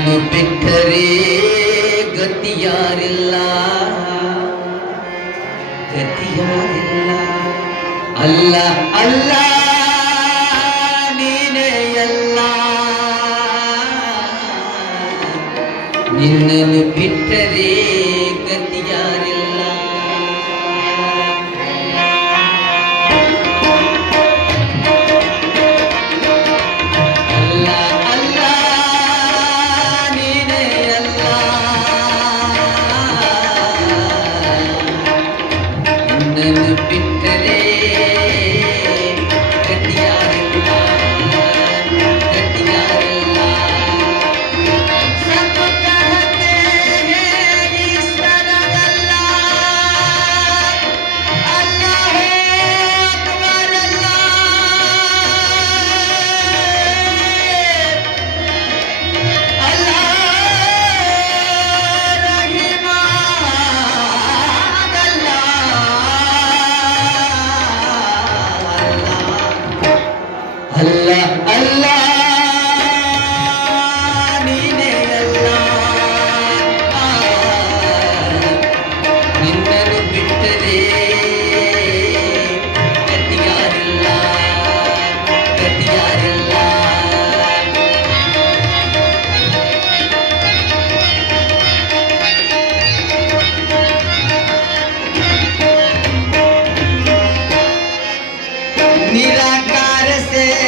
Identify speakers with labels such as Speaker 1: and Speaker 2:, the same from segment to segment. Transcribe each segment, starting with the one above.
Speaker 1: ನನ್ನನ್ನು ಬಿಟ್ಟರೆ ಗತಿಯಾರಿಲ್ಲ ಗತಿಯಾರಿಲ್ಲ ಅಲ್ಲ ಅಲ್ಲ ನೀನೇ ಎಲ್ಲ. ನಿನ್ನನ್ನು ಬಿಟ್ಟರೆ ಗತಿಯಾರಿಲ್ಲ निराकार से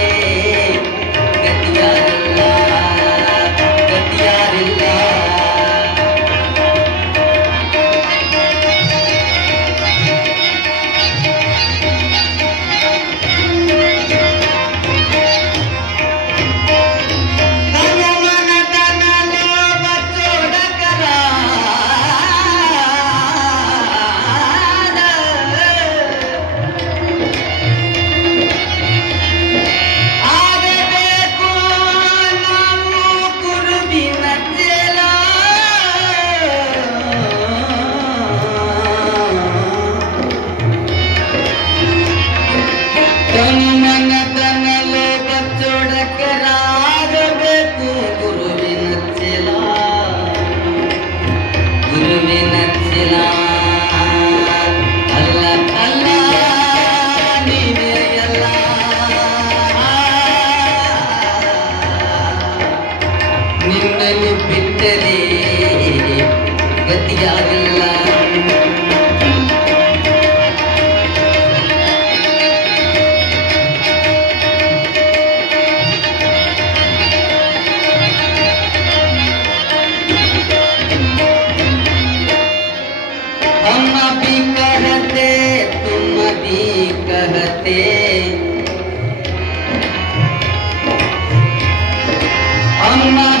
Speaker 1: Allah